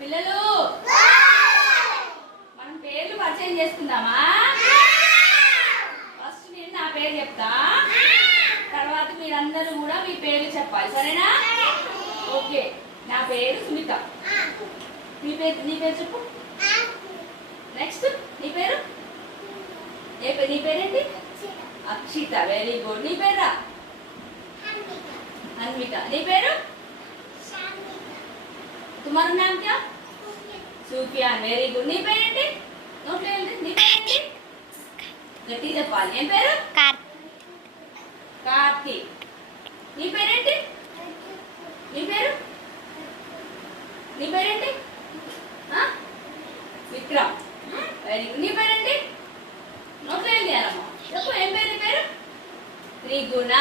పిల్లలు మనం పేర్లు పరిచయం చేసుకుందామా? ఫస్ట్ నేను నా పేరు చెప్తా, తర్వాత మీరందరూ కూడా మీ పేర్లు చెప్పాలి, సరేనా? ఓకే. నా పేరు సునీత. నీ పేరు చెప్పు. నెక్స్ట్ నీ పేరు? నీ పేరేంటి? అక్షిత. Very good. నీ పేరా? అన్విక. నీ పేరు? तुम्हारा नाम क्या? सुफियान. Very good. नी पेरेंटी नोट ले नी पेरेंटी गट्टी చెప్పాలి. ఏం పేరు? కార్తీక్. నీ పేరేంటి? నీ పేరు? నీ పేరేంటి? విక్రమ్. Very good. నీ పేరేంటి? నోట్ లేదు అమ్మా. చెప్పు. ఏం పేరు? నీ పేరు? త్రిగుణ.